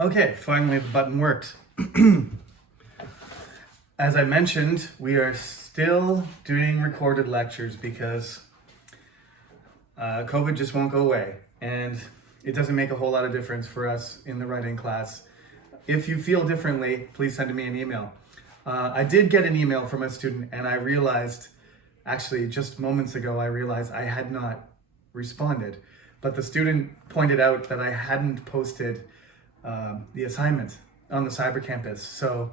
Okay, finally the button worked. As I mentioned, we are still doing recorded lectures because COVID just won't go away, and it doesn't make a whole lot of difference for us in the writing class. If you feel differently, please send me an email. I did get an email from a student, and I realized, actually just moments ago, I realized I had not responded. But the student pointed out that I hadn't posted the assignment on the cyber campus. So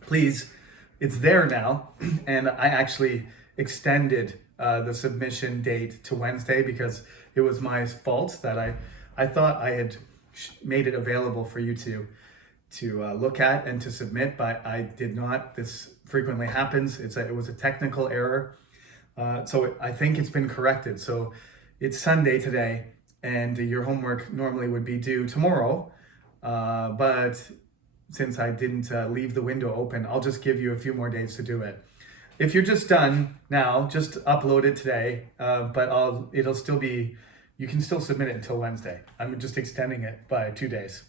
please, it's there now. And I actually extended the submission date to Wednesday because it was my fault that I thought I had made it available for you to look at and to submit, but I did not. This frequently happens. It was a technical error. So I think it's been corrected. So it's Sunday today, and your homework normally would be due tomorrow. But since I didn't leave the window open, I'll just give you a few more days to do it. If you're just done now, just upload it today, but it'll still be, you can still submit it until Wednesday. I'm just extending it by 2 days.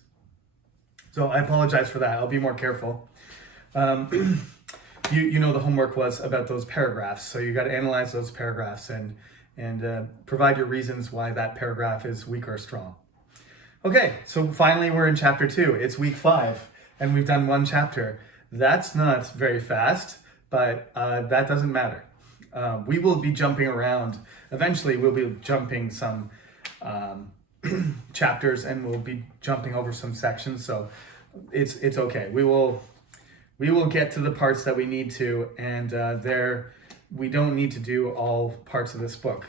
So I apologize for that. I'll be more careful. You know the homework was about those paragraphs, so you got to analyze those paragraphs and provide your reasons why that paragraph is weak or strong. Okay, so finally we're in chapter 2. It's week 5, and we've done one chapter. That's not very fast, but that doesn't matter. We will be jumping around. Eventually, we'll be jumping some chapters, and we'll be jumping over some sections. So it's okay. We will get to the parts that we need to, and we don't need to do all parts of this book.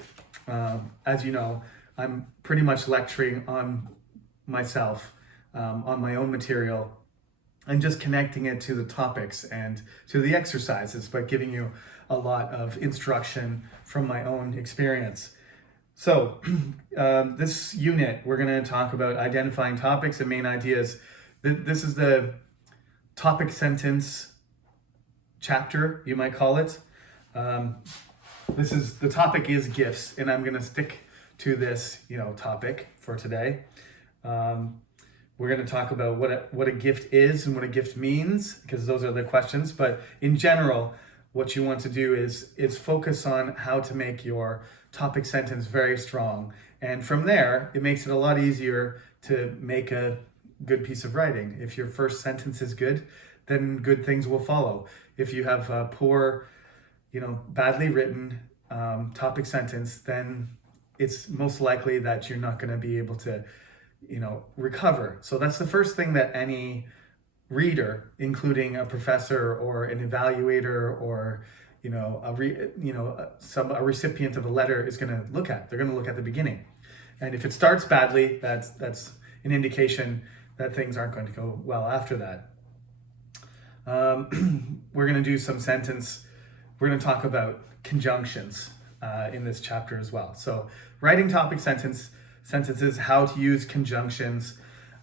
As you know, I'm pretty much lecturing on myself, on my own material, and just connecting it to the topics and to the exercises, but giving you a lot of instruction from my own experience. So this unit, we're going to talk about identifying topics and main ideas. This is the topic sentence chapter, you might call it. The topic is gifts, and I'm going to stick to this, topic for today. We're going to talk about what a gift is and what a gift means, because those are the questions. But in general, what you want to do is focus on how to make your topic sentence very strong. And from there, it makes it a lot easier to make a good piece of writing. If your first sentence is good, then good things will follow. If you have a poor, badly written topic sentence, then it's most likely that you're not going to be able to recover. So that's the first thing that any reader, including a professor or an evaluator or a recipient of a letter, is going to look at. They're going to look at the beginning, and if it starts badly, that's an indication that things aren't going to go well after that. We're going to do some sentence. We're going to talk about conjunctions in this chapter as well. So writing topic sentences, how to use conjunctions.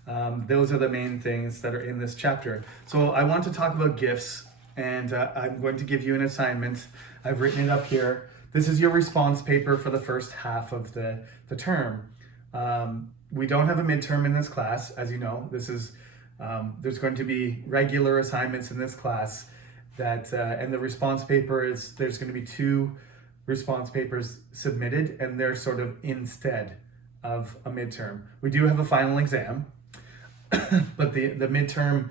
Those are the main things that are in this chapter. So I want to talk about gifts, and I'm going to give you an assignment. I've written it up here. This is your response paper for the first half of the term. We don't have a midterm in this class, as you know. There's going to be regular assignments in this class and the response paper there's going to be 2 response papers submitted, and they're sort of instead of a midterm. We do have a final exam, but the midterm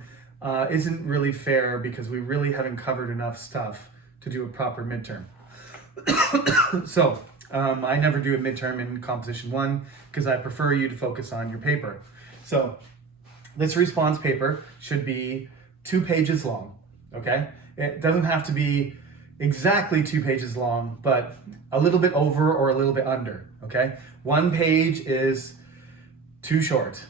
isn't really fair because we really haven't covered enough stuff to do a proper midterm. So I never do a midterm in Composition 1 because I prefer you to focus on your paper. So this response paper should be 2 pages long, okay? It doesn't have to be exactly 2 pages long, but a little bit over or a little bit under, okay? 1 page is too short.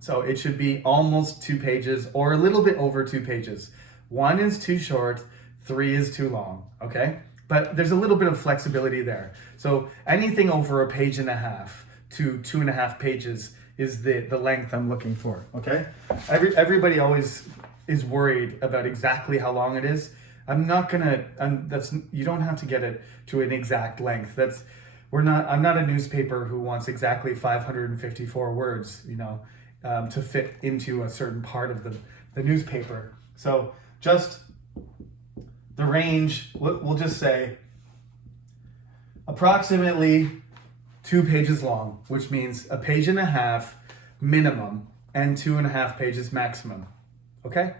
So it should be almost 2 pages or a little bit over 2 pages. 1 is too short, 3 is too long, okay? But there's a little bit of flexibility there. So anything over 1.5 pages to 2.5 pages is the length I'm looking for, okay? Everybody always is worried about exactly how long it is. I'm not gonna, you don't have to get it to an exact length. I'm not a newspaper who wants exactly 554 words, to fit into a certain part of the newspaper. So just the range, we'll just say approximately 2 pages long, which means a page and a half minimum and 2.5 pages maximum. Okay?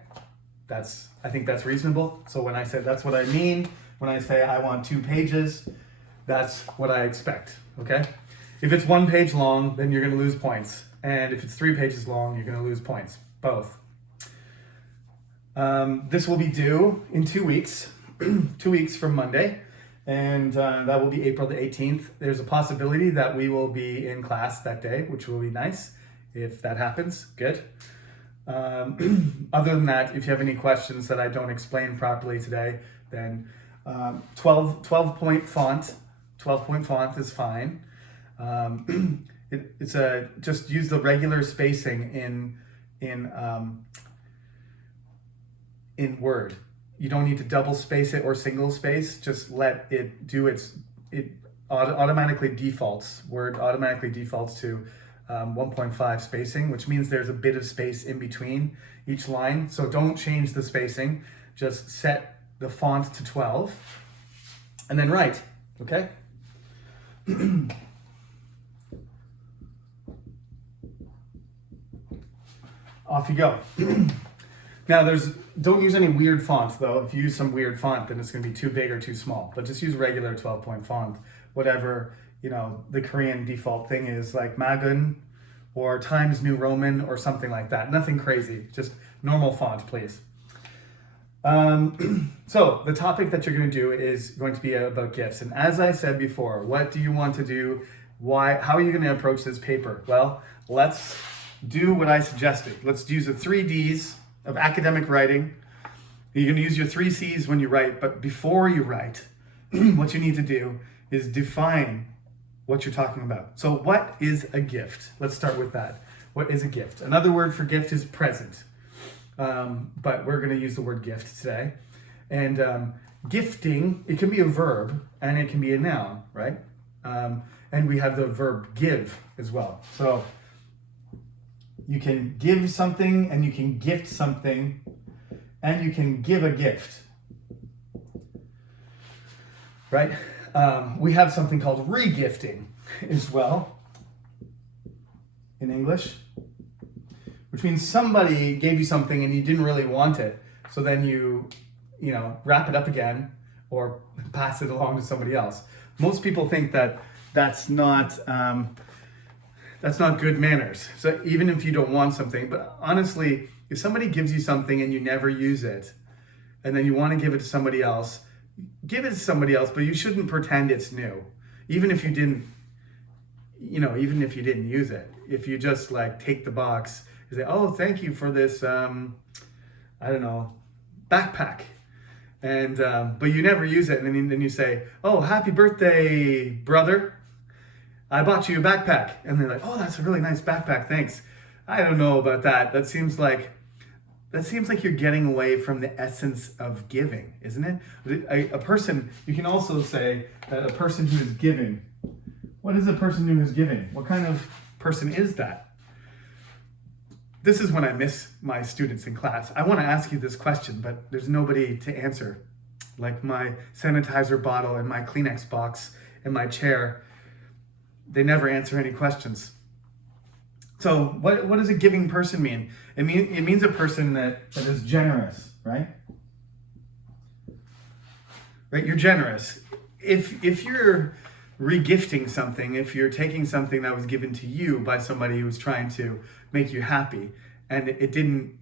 I think that's reasonable. So when I say that's what I mean, when I say I want 2 pages, that's what I expect. Okay? If it's 1 page long, then you're going to lose points. And if it's 3 pages long, you're going to lose points. Both. This will be due in 2 weeks, 2 weeks from Monday. And that will be April the 18th. There's a possibility that we will be in class that day, which will be nice. If that happens, good. Other than that, if you have any questions that I don't explain properly today, then 12-point font is fine. It's just use the regular spacing in Word. You don't need to double space it or single space. Just let it do it automatically defaults. Word automatically defaults to 1.5 spacing, which means there's a bit of space in between each line. So don't change the spacing. Just set the font to 12 and then write, okay? Off you go. Now don't use any weird fonts though. If you use some weird font, then it's gonna be too big or too small, but just use regular 12-point font, whatever, the Korean default thing is, like Magun or Times New Roman or something like that. Nothing crazy, just normal font, please. So the topic that you're going to do is going to be about gifts. And as I said before, what do you want to do? How are you going to approach this paper? Well, let's do what I suggested. Let's use the 3 Ds of academic writing. You're going to use your 3 Cs when you write, but before you write, what you need to do is define what you're talking about. So what is a gift? Let's start with that. What is a gift? Another word for gift is present. But we're going to use the word gift today. And gifting, it can be a verb and it can be a noun, right? And we have the verb give as well. So you can give something and you can gift something and you can give a gift, right? We have something called regifting as well in English, which means somebody gave you something and you didn't really want it. So then you wrap it up again or pass it along to somebody else. Most people think that that's not good manners. So even if you don't want something, but honestly, if somebody gives you something and you never use it, and then you want to give it to somebody else, give it to somebody else, but you shouldn't pretend it's new. Even if you didn't use it. If you just take the box and say, oh, thank you for this, backpack. And, but you never use it. And then you say, oh, happy birthday, brother. I bought you a backpack. And they're like, oh, that's a really nice backpack. Thanks. I don't know about that. That seems like you're getting away from the essence of giving, isn't it? A person, you can also say that a person who is giving. What is a person who is giving? What kind of person is that? This is when I miss my students in class. I want to ask you this question, but there's nobody to answer. Like my sanitizer bottle and my Kleenex box and my chair, they never answer any questions. So what does a giving person mean? It means a person that is generous, right? Right, you're generous. If you're regifting something, if you're taking something that was given to you by somebody who was trying to make you happy, and it didn't,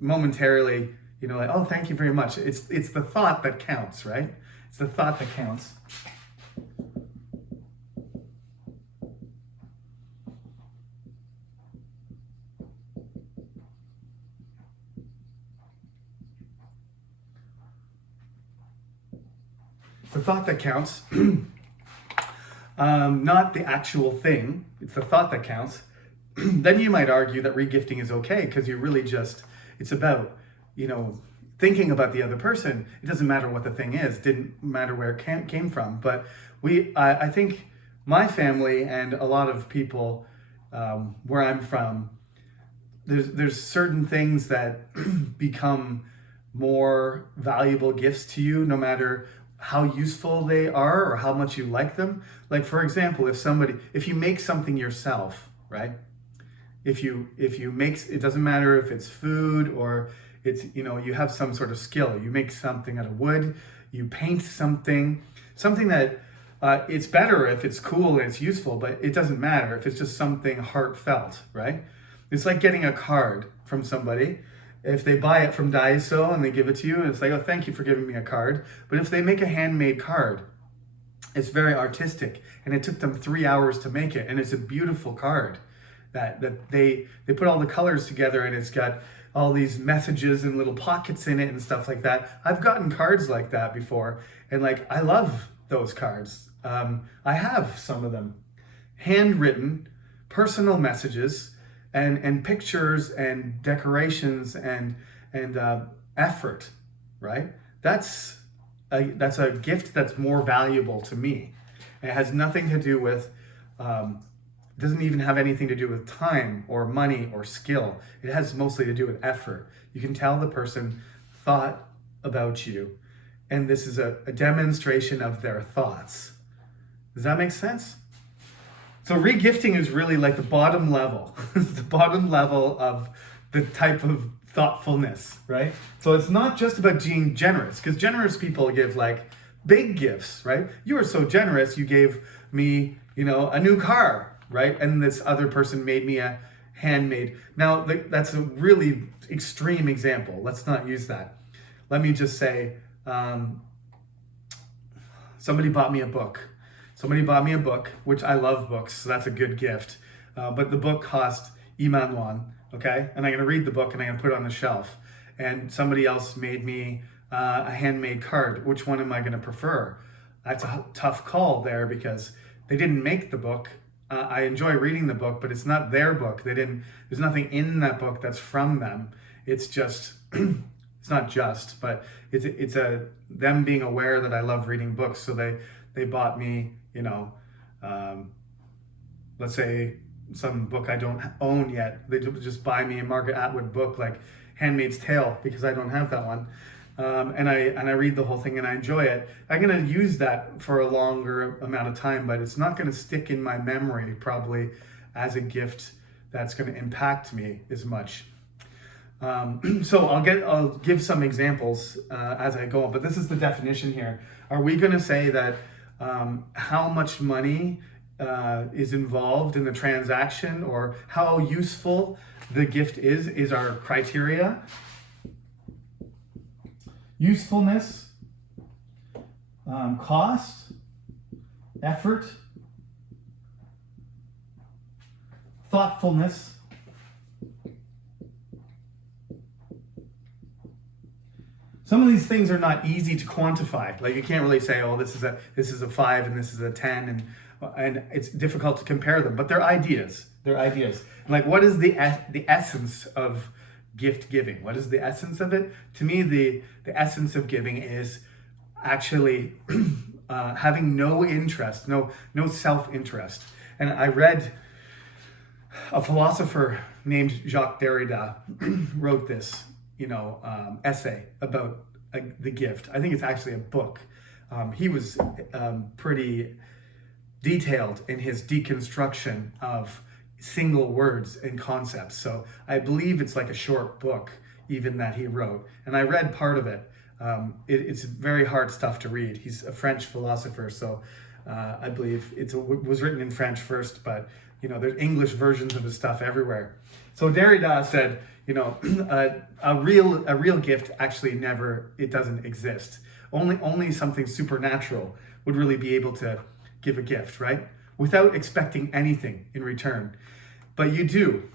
momentarily, oh, thank you very much. It's the thought that counts, right? It's the thought that counts. The thought that counts, not the actual thing. It's the thought that counts. Then you might argue that regifting is okay because you're really it's about, thinking about the other person. It doesn't matter what the thing is. Didn't matter where it came from. But I think my family and a lot of people where I'm from, there's certain things that become more valuable gifts to you no matter how useful they are or how much you like them. Like, for example, if you make something yourself, right? If you make, it doesn't matter if it's food or it's, you have some sort of skill. You make something out of wood, you paint something that it's better if it's cool and it's useful, but it doesn't matter if it's just something heartfelt, right? It's like getting a card from somebody. If they buy it from Daiso and they give it to you, and it's like, oh, thank you for giving me a card. But if they make a handmade card, it's very artistic, and it took them 3 hours to make it, and it's a beautiful card that they put all the colors together, and it's got all these messages and little pockets in it and stuff like that. I've gotten cards like that before, and like, I love those cards. I have some of them. Handwritten, personal messages, and pictures and decorations and effort, right? That's a gift that's more valuable to me. And it has nothing to do with, doesn't even have anything to do with time or money or skill. It has mostly to do with effort. You can tell the person thought about you, and this is a demonstration of their thoughts. Does that make sense? So regifting is really like the bottom level, the bottom level of the type of thoughtfulness, right? So it's not just about being generous, because generous people give like big gifts, right? You were so generous, you gave me, a new car, right? And this other person made me a handmade. Now, that's a really extreme example. Let's not use that. Let me just say, somebody bought me a book. Somebody bought me a book, which I love books, so that's a good gift. But the book cost Iman Wan, okay? And I'm gonna read the book and I'm gonna put it on the shelf. And somebody else made me a handmade card. Which one am I gonna prefer? That's a tough call there because they didn't make the book. I enjoy reading the book, but it's not their book. There's nothing in that book that's from them. It's just, it's not just, but it's them being aware that I love reading books. So they bought me, let's say some book I don't own yet. They just buy me a Margaret Atwood book like Handmaid's Tale because I don't have that one. And I read the whole thing and I enjoy it. I'm gonna use that for a longer amount of time, but it's not gonna stick in my memory probably as a gift that's gonna impact me as much. So I'll give some examples as I go on, but this is the definition here. Are we gonna say that how much money is involved in the transaction or how useful the gift is our criteria? Usefulness, cost, effort, thoughtfulness, some of these things are not easy to quantify. Like you can't really say, oh, this is a 5 and this is a 10, and it's difficult to compare them. But they're ideas. They're ideas. Like, what is the essence of gift giving? What is the essence of it? To me, the essence of giving is actually having no interest, no self-interest. And I read a philosopher named Jacques Derrida wrote this, essay about the gift. I think it's actually a book. He was pretty detailed in his deconstruction of single words and concepts. So I believe it's like a short book even that he wrote. And I read part of it. It's very hard stuff to read. He's a French philosopher, so I believe it was written in French first, but there's English versions of his stuff everywhere. So Derrida said, a real gift actually it doesn't exist. Only something supernatural would really be able to give a gift, right? Without expecting anything in return. But you do,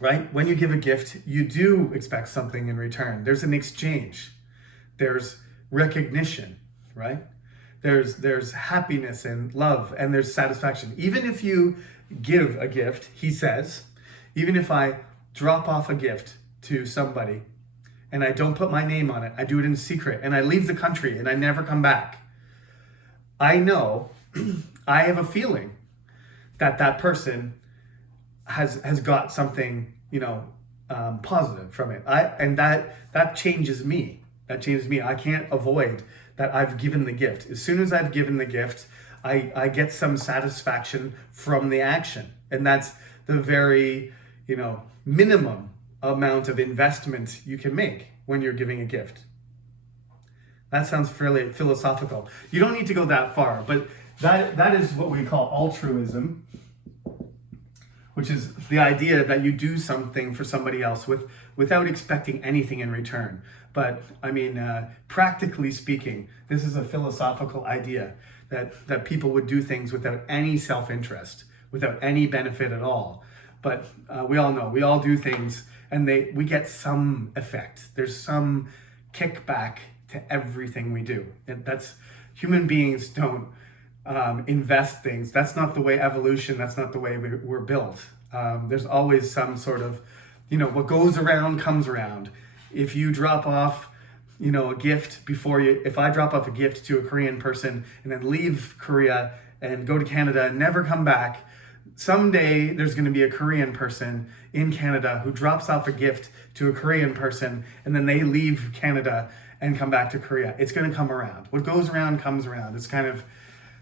right? When you give a gift, you do expect something in return. There's an exchange. There's recognition, right? There's happiness and love, and there's satisfaction. Even if you give a gift, he says, even if I drop off a gift to somebody and I don't put my name on it, I do it in secret, and I leave the country and I never come back, I know, I have a feeling that person has got something positive from it. That changes me. That changes me. I can't avoid that I've given the gift. As soon as I've given the gift, I get some satisfaction from the action. And that's the very, minimum amount of investment you can make when you're giving a gift. That sounds fairly philosophical. You don't need to go that far, but that is what we call altruism, which is the idea that you do something for somebody else without expecting anything in return. But practically speaking, this is a philosophical idea that people would do things without any self-interest, without any benefit at all. But we all know, we all do things and we get some effect. There's some kickback to everything we do. And that's, human beings don't invest things. That's not the way evolution, that's not the way we're built. There's always some sort of, what goes around comes around. If you drop off, a gift if I drop off a gift to a Korean person and then leave Korea and go to Canada and never come back, someday there's going to be a Korean person in Canada who drops off a gift to a Korean person and then they leave Canada and come back to Korea. It's going to come around. What goes around comes around. It's kind of,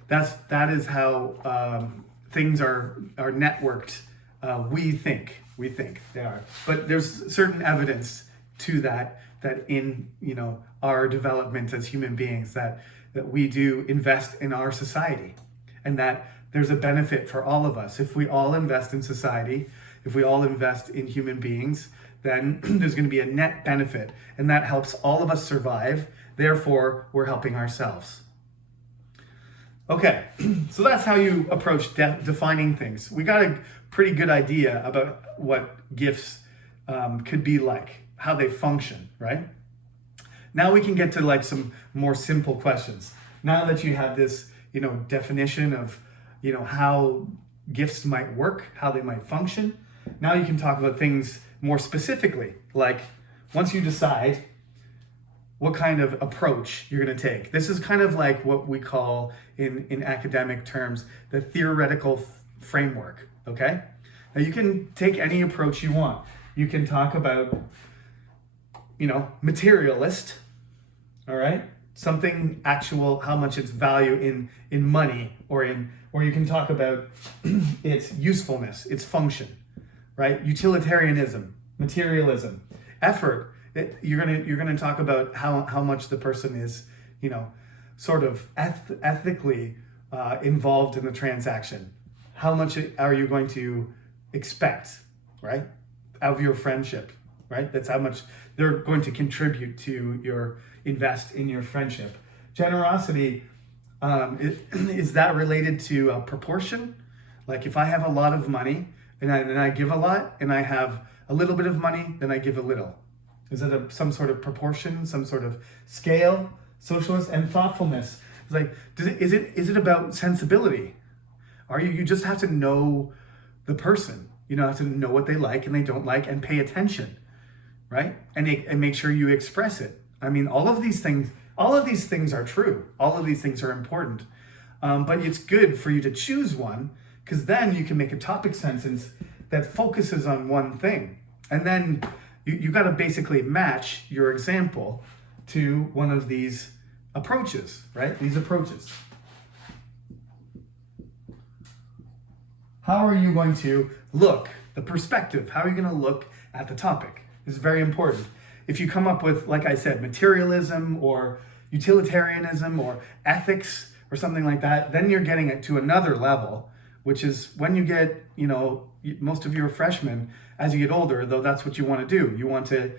that is how things are networked. We think they are, but there's certain evidence to that in our development as human beings, that we do invest in our society, and that there's a benefit for all of us. If we all invest in society, if we all invest in human beings, then there's going to be a net benefit, and that helps all of us survive. Therefore, we're helping ourselves. Okay, so that's how you approach defining things. We got a pretty good idea about what gifts could be like, how they function, right? Now we can get to some more simple questions. Now that you have this, definition of, how gifts might work, how they might function, now you can talk about things more specifically. Like, once you decide what kind of approach you're going to take. This is kind of like what we call in academic terms the theoretical framework, okay? Now you can take any approach you want. You can talk about, materialist, all right? Something actual, how much its value in money, or you can talk about its usefulness, its function, right? Utilitarianism, materialism, effort. You're gonna talk about how much the person is, sort of ethically involved in the transaction. How much are you going to expect, right, out of your friendship, right? That's how much they're going to contribute to invest in your friendship. Generosity, is that related to proportion? Like, if I have a lot of money and I give a lot, and I have a little bit of money, then I give a little. Is it some sort of proportion, some sort of scale? Socialist. And thoughtfulness. It's like, is it about sensibility? You just have to know the person. You have to know what they like and they don't like, and pay attention, right? And make sure you express it. All of these things are true. All of these things are important. But it's good for you to choose one, because then you can make a topic sentence that focuses on one thing. And then you got to basically match your example to one of these approaches, right? These approaches. How are you going to look, the perspective, how are you going to look at the topic is very important. If you come up with, like I said, materialism or utilitarianism or ethics or something like that, then you're getting it to another level, which is when you get, most of you are freshmen. As you get older, though, that's what you want to do. You want to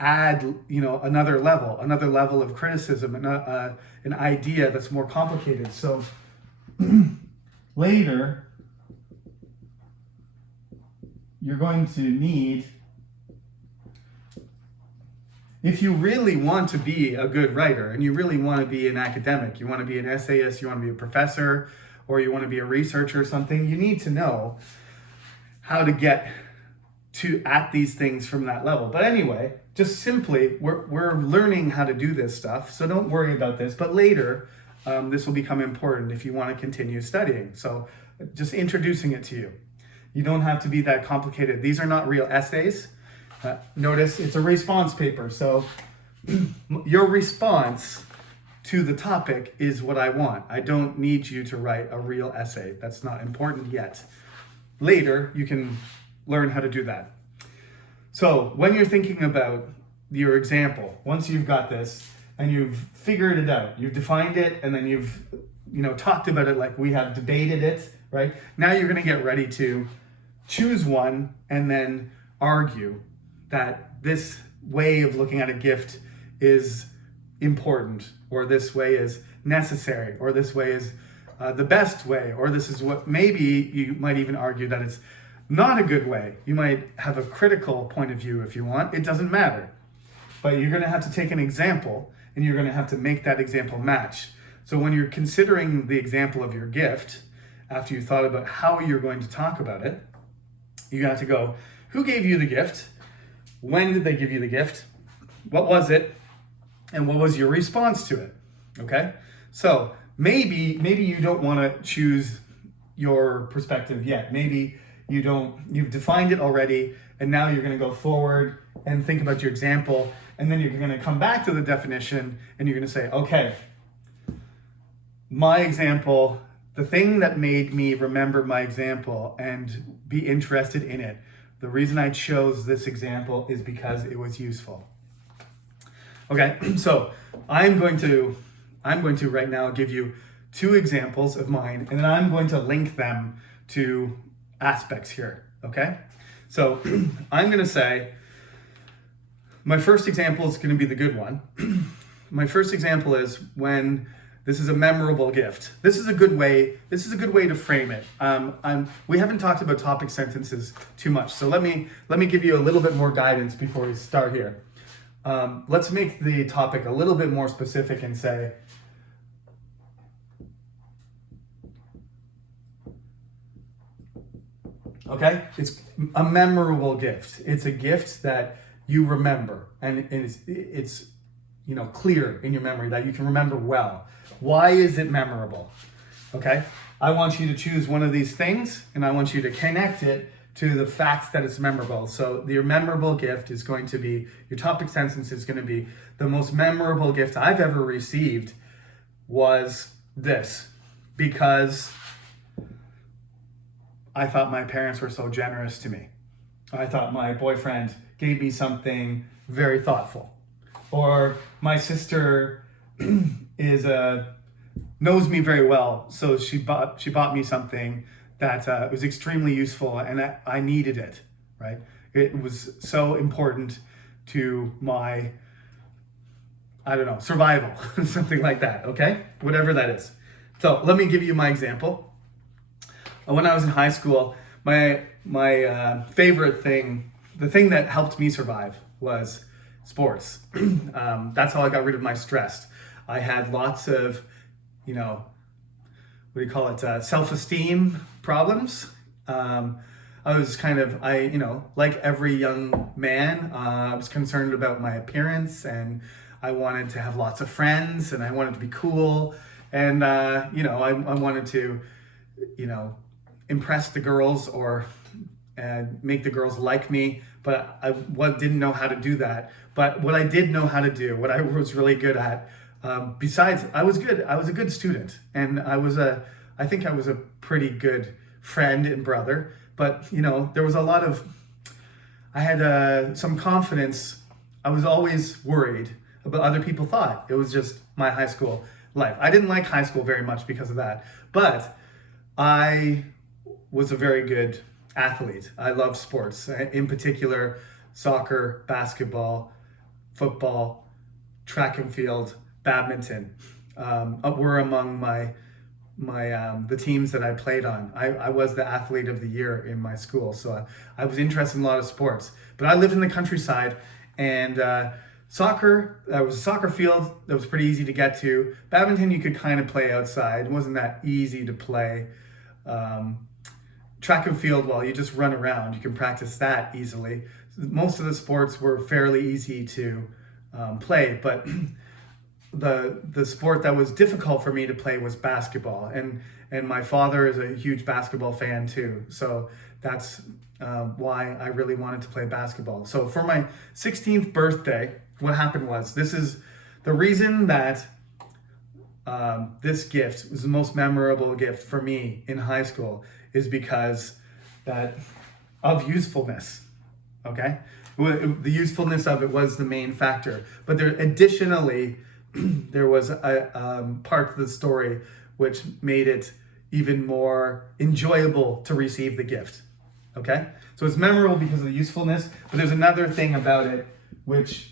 add, another level of criticism, and an idea that's more complicated. So later, you're going to need, if you really want to be a good writer and you really want to be an academic, you want to be an essayist, you want to be a professor, or you want to be a researcher or something, you need to know how to get at these things from that level. But anyway, just simply, we're learning how to do this stuff, so don't worry about this. But later, this will become important if you want to continue studying. So just introducing it to you. You don't have to be that complicated. These are not real essays. Notice it's a response paper. So your response to the topic is what I want. I don't need you to write a real essay. That's not important yet. Later, you can learn how to do that. So when you're thinking about your example, once you've got this and you've figured it out, you've defined it, and then you've talked about it like we have debated it, right? Now you're going to get ready to choose one and then argue that this way of looking at a gift is important, or this way is necessary, or this way is the best way, or this is what, maybe you might even argue that it's not a good way. You might have a critical point of view if you want. It doesn't matter. But you're going to have to take an example and you're going to have to make that example match. So when you're considering the example of your gift, after you thought about how you're going to talk about it, you have to go, who gave you the gift? When did they give you the gift? What was it? And what was your response to it? Okay? So maybe you don't want to choose your perspective yet. Maybe you've defined it already, and now you're going to go forward and think about your example, and then you're going to come back to the definition and you're going to say, okay, my example, the thing that made me remember my example and be interested in it, the reason I chose this example is because it was useful. Okay, so I'm going to right now give you 2 examples of mine, and then I'm going to link them to aspects here, okay? So I'm going to say, my first example is going to be the good one. My first example is when this is a memorable gift. This is a good way to frame it. We haven't talked about topic sentences too much, so let me give you a little bit more guidance before we start here. Let's make the topic a little bit more specific and say, okay, it's a memorable gift. It's a gift that you remember, and it's clear in your memory, that you can remember well. Why is it memorable? Okay, I want you to choose one of these things, and I want you to connect it to the facts that it's memorable. So your memorable gift is going to be, your topic sentence is going to be, the most memorable gift I've ever received was this, because I thought my parents were so generous to me. I thought my boyfriend gave me something very thoughtful. Or my sister knows me very well, so she bought me something that was extremely useful, and I needed it, right? It was so important to my, survival, something like that, okay? Whatever that is. So let me give you my example. When I was in high school, my favorite thing, the thing that helped me survive, was sports. That's how I got rid of my stress. I had lots of, self-esteem problems. I was like every young man, I was concerned about my appearance, and I wanted to have lots of friends, and I wanted to be cool, and I wanted to, impress the girls or make the girls like me, but I didn't know how to do that. But what I did know how to do, what I was really good at, besides, I was a good student, and I think I was a pretty good friend and brother, but there was I had some confidence. I was always worried about other people thought. It was just my high school life. I didn't like high school very much because of that, but I was a very good athlete. I love sports, in particular soccer, basketball, football, track and field, badminton. Were among the teams that I played on. I was the athlete of the year in my school, so I was interested in a lot of sports. But I lived in the countryside, and soccer, there was a soccer field that was pretty easy to get to. Badminton you could kind of play outside. It wasn't that easy to play. Track and field, well, you just run around. You can practice that easily. Most of the sports were fairly easy to play, but the sport that was difficult for me to play was basketball, and my father is a huge basketball fan too. So that's why I really wanted to play basketball. So for my 16th birthday, what happened was, this is the reason that this gift was the most memorable gift for me in high school, is because that of usefulness. Okay, the usefulness of it was the main factor, but there additionally there was a part of the story which made it even more enjoyable to receive the gift. Okay, so it's memorable because of the usefulness, but there's another thing about it which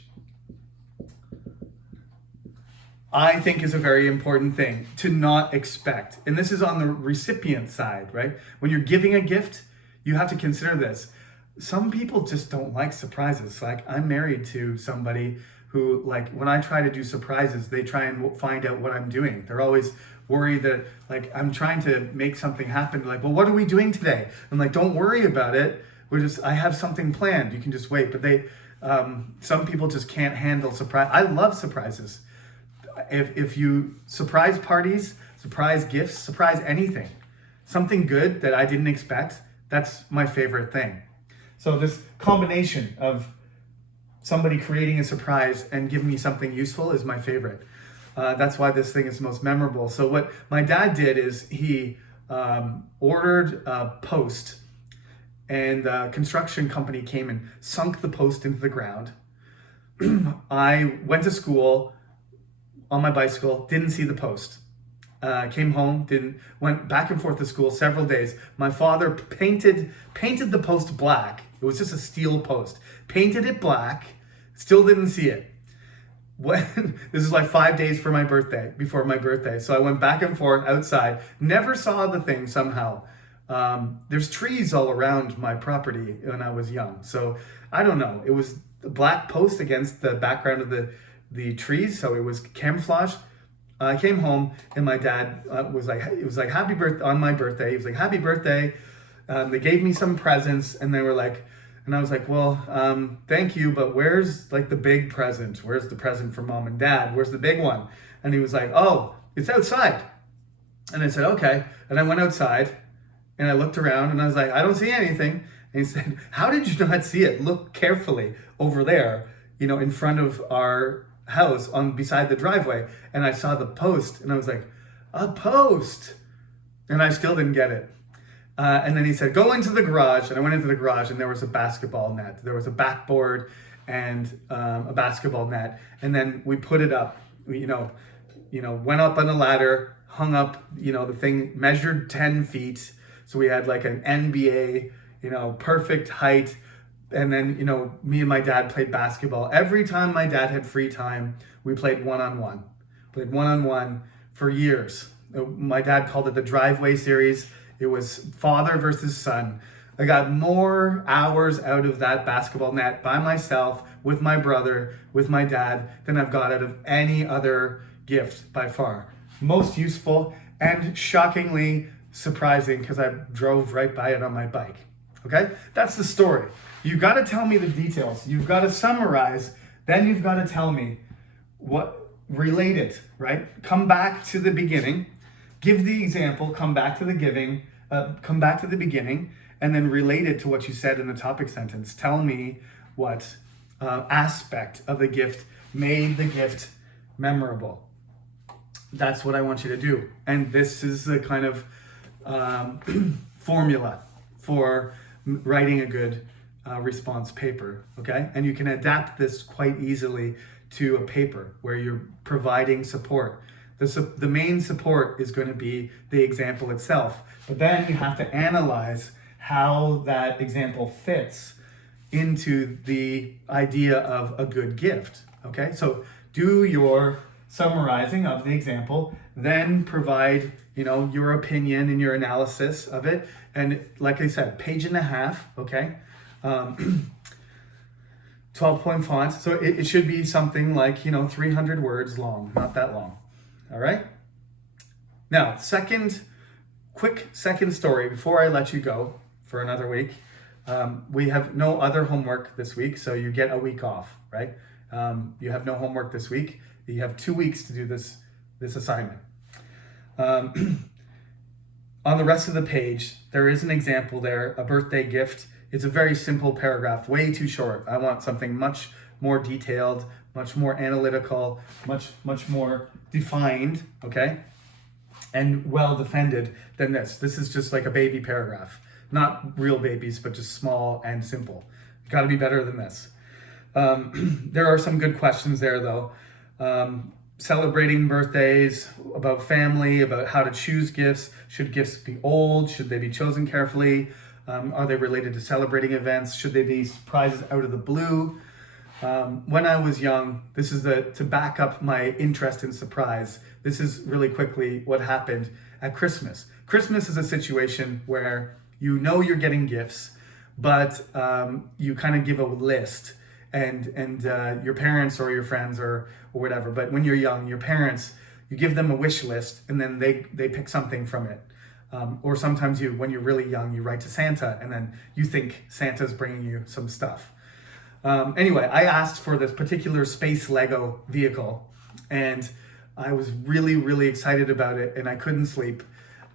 I think is a very important thing to not expect. And this is on the recipient side, right? When you're giving a gift, you have to consider this. Some people just don't like surprises. Like, I'm married to somebody who, like, when I try to do surprises, they try and find out what I'm doing. They're always worried that, like, I'm trying to make something happen. Like, well, what are we doing today? I'm like, don't worry about it. I have something planned. You can just wait. But some people just can't handle surprise. I love surprises. If you surprise parties, surprise gifts, surprise anything, something good that I didn't expect, that's my favorite thing. So this combination of somebody creating a surprise and giving me something useful is my favorite. That's why this thing is most memorable. So what my dad did is he ordered a post, and the construction company came and sunk the post into the ground. I went to school on my bicycle, didn't see the post. Came home, went back and forth to school several days. My father painted the post black. It was just a steel post. Painted it black, still didn't see it. This is like 5 days before my birthday. So I went back and forth outside, never saw the thing somehow. There's trees all around my property when I was young. So I don't know. It was a black post against the background of the trees. So it was camouflaged. I came home and my dad was like happy birthday on my birthday. He was like, happy birthday. They gave me some presents, and they were like, and I was like, well, thank you, but where's like the big present? Where's the present for mom and dad? Where's the big one? And he was like, oh, it's outside. And I said, okay. And I went outside and I looked around and I was like, I don't see anything. And he said, how did you not see it? Look carefully over there, in front of our house beside the driveway. And I saw the post and I was like, a post. And I still didn't get it. And then he said, go into the garage. And I went into the garage and there was a basketball net. There was a backboard and a basketball net. And then we put it up, went up on a ladder, hung up, the thing measured 10 feet. So we had like an NBA, perfect height. And then, me and my dad played basketball. Every time my dad had free time, we played one-on-one. Played one-on-one for years. My dad called it the driveway series. It was father versus son. I got more hours out of that basketball net by myself, with my brother, with my dad, than I've got out of any other gift by far. Most useful and shockingly surprising because I drove right by it on my bike. Okay? That's the story. You've got to tell me the details. You've got to summarize. Then you've got to tell me what related, right? Come back to the beginning. Give the example. Come back to the beginning, and then relate it to what you said in the topic sentence. Tell me what aspect of the gift made the gift memorable. That's what I want you to do. And this is the kind of formula for writing a good response paper, okay? And you can adapt this quite easily to a paper where you're providing support. The main support is going to be the example itself, but then you have to analyze how that example fits into the idea of a good gift, okay? So do your summarizing of the example, then provide, your opinion and your analysis of it. And like I said, 1.5 pages, okay? 12-point font. So it should be something like, 300 words long, not that long. All right? Now, quick second story before I let you go for another week. We have no other homework this week, so you get a week off, right? You have no homework this week. You have 2 weeks to do this assignment. On the rest of the page, there is an example there, a birthday gift. It's a very simple paragraph, way too short. I want something much more detailed, much more analytical, much more defined, okay? And well defended than this. This is just like a baby paragraph. Not real babies, but just small and simple. Got to be better than this. There are some good questions there, though. Celebrating birthdays, about family, about how to choose gifts. Should gifts be old? Should they be chosen carefully? Are they related to celebrating events? Should they be surprises out of the blue? When I was young, this is to back up my interest in surprise. This is really quickly what happened at Christmas. Christmas is a situation where you know you're getting gifts, but you kind of give a list, and your parents or your friends or whatever. But when you're young, your parents, you give them a wish list, and then they pick something from it. Or sometimes when you're really young, you write to Santa, and then you think Santa's bringing you some stuff. Anyway, I asked for this particular space Lego vehicle, and I was really, really excited about it, and I couldn't sleep.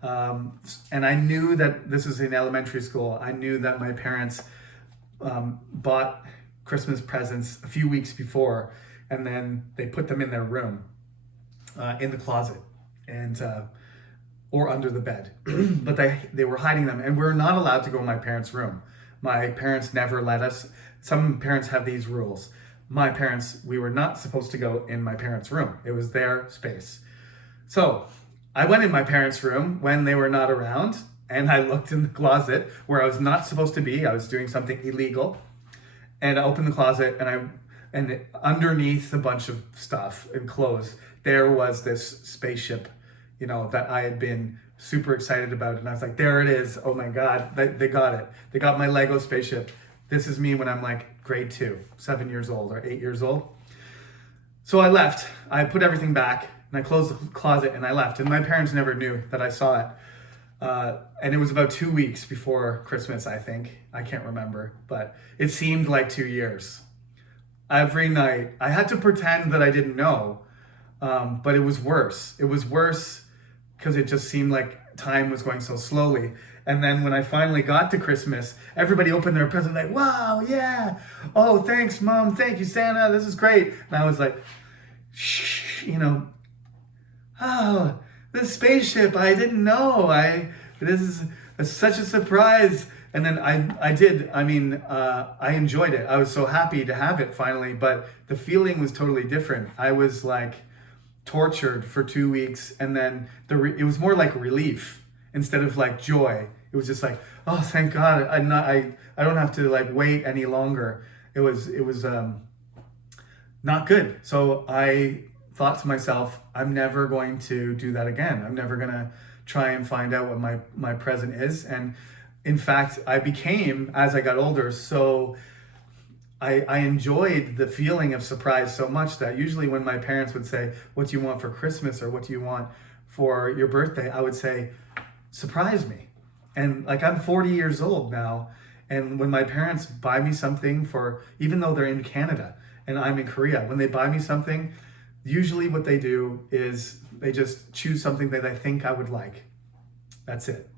And I knew that this was in elementary school. I knew that my parents bought Christmas presents a few weeks before, and then they put them in their room, in the closet, and or under the bed. But they were hiding them, and we're not allowed to go in my parents' room. My parents never let us. Some parents have these rules. My parents, we were not supposed to go in my parents' room. It was their space. So I went in my parents' room when they were not around, and I looked in the closet where I was not supposed to be. I was doing something illegal. And I opened the closet, and underneath a bunch of stuff and clothes, there was this spaceship, that I had been super excited about. And I was like, there it is. Oh my God, they got it. They got my Lego spaceship. This is me when I'm like grade 2, 7 years old or 8 years old. So I left. I put everything back, and I closed the closet, and I left. And my parents never knew that I saw it. And it was about 2 weeks before Christmas, I think. I can't remember, but it seemed like 2 years. Every night, I had to pretend that I didn't know, but it was worse. It was worse because it just seemed like time was going so slowly. And then when I finally got to Christmas, everybody opened their present like, wow, yeah. Oh, thanks, Mom. Thank you, Santa. This is great. And I was like, shh, oh, this spaceship, I didn't know. This is such a surprise. And then I did. I mean, I enjoyed it. I was so happy to have it finally, but the feeling was totally different. I was like tortured for 2 weeks, and then it was more like relief instead of like joy. It was just like, oh, thank God, I don't have to like wait any longer. It was not good. So I thought to myself, I'm never going to do that again. I'm never gonna try and find out what my present is. And in fact, I became, as I got older, so I enjoyed the feeling of surprise so much that usually when my parents would say, what do you want for Christmas or what do you want for your birthday, I would say, surprise me. And like, I'm 40 years old now, and when my parents buy me something even though they're in Canada and I'm in Korea, when they buy me something, usually what they do is they just choose something that I think I would like. That's it.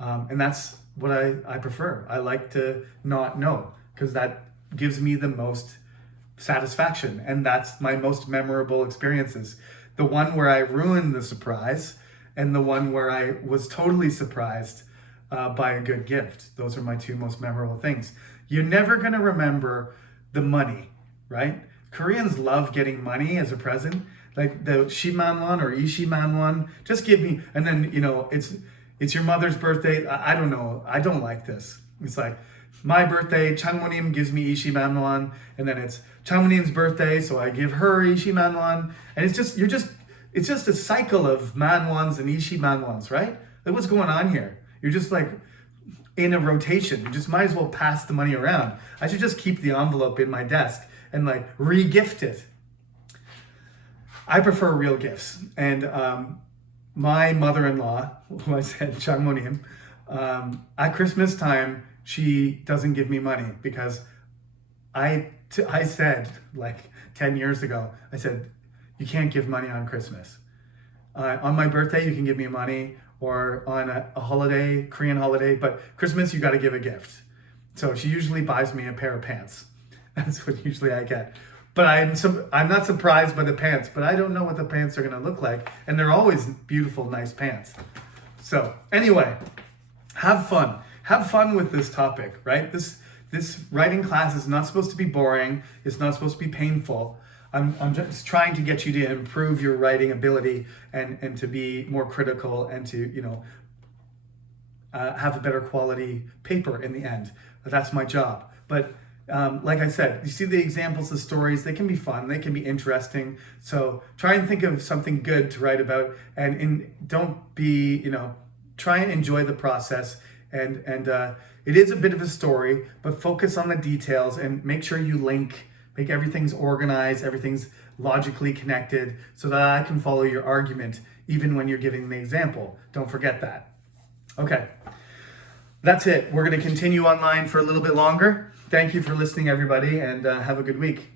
And that's what I prefer. I like to not know, because that gives me the most satisfaction, and that's my most memorable experiences. The one where I ruined the surprise, and the one where I was totally surprised by a good gift. Those are my two most memorable things. You're never gonna remember the money, right? Koreans love getting money as a present, like the 10만 won or 20만 won. Just give me, and then it's your mother's birthday. I don't know. I don't like this. It's like my birthday, Changmonim gives me 20만 won, and then it's Changmonim's birthday, so I give her 20만 won, and it's just a cycle of manwons and 20만 wons, right? Like, what's going on here? You're just like in a rotation. You just might as well pass the money around. I should just keep the envelope in my desk and like re-gift it. I prefer real gifts, and my mother-in-law, who I said, Changmonim, at Christmas time, she doesn't give me money because I said like 10 years ago, I said, You can't give money on Christmas. On my birthday, you can give me money, or on a holiday, Korean holiday, but Christmas, you got to give a gift. So she usually buys me a pair of pants. That's what usually I get. But I'm not surprised by the pants, but I don't know what the pants are going to look like. And they're always beautiful, nice pants. So anyway, have fun. Have fun with this topic, right? This writing class is not supposed to be boring. It's not supposed to be painful. I'm just trying to get you to improve your writing ability and to be more critical and to, have a better quality paper in the end. That's my job. But like I said, you see the examples, the stories, they can be fun, they can be interesting. So try and think of something good to write about, and don't be, try and enjoy the process. And it is a bit of a story, but focus on the details and make sure you make everything's organized, everything's logically connected so that I can follow your argument even when you're giving the example. Don't forget that. Okay, that's it. We're going to continue online for a little bit longer. Thank you for listening, everybody, and have a good week.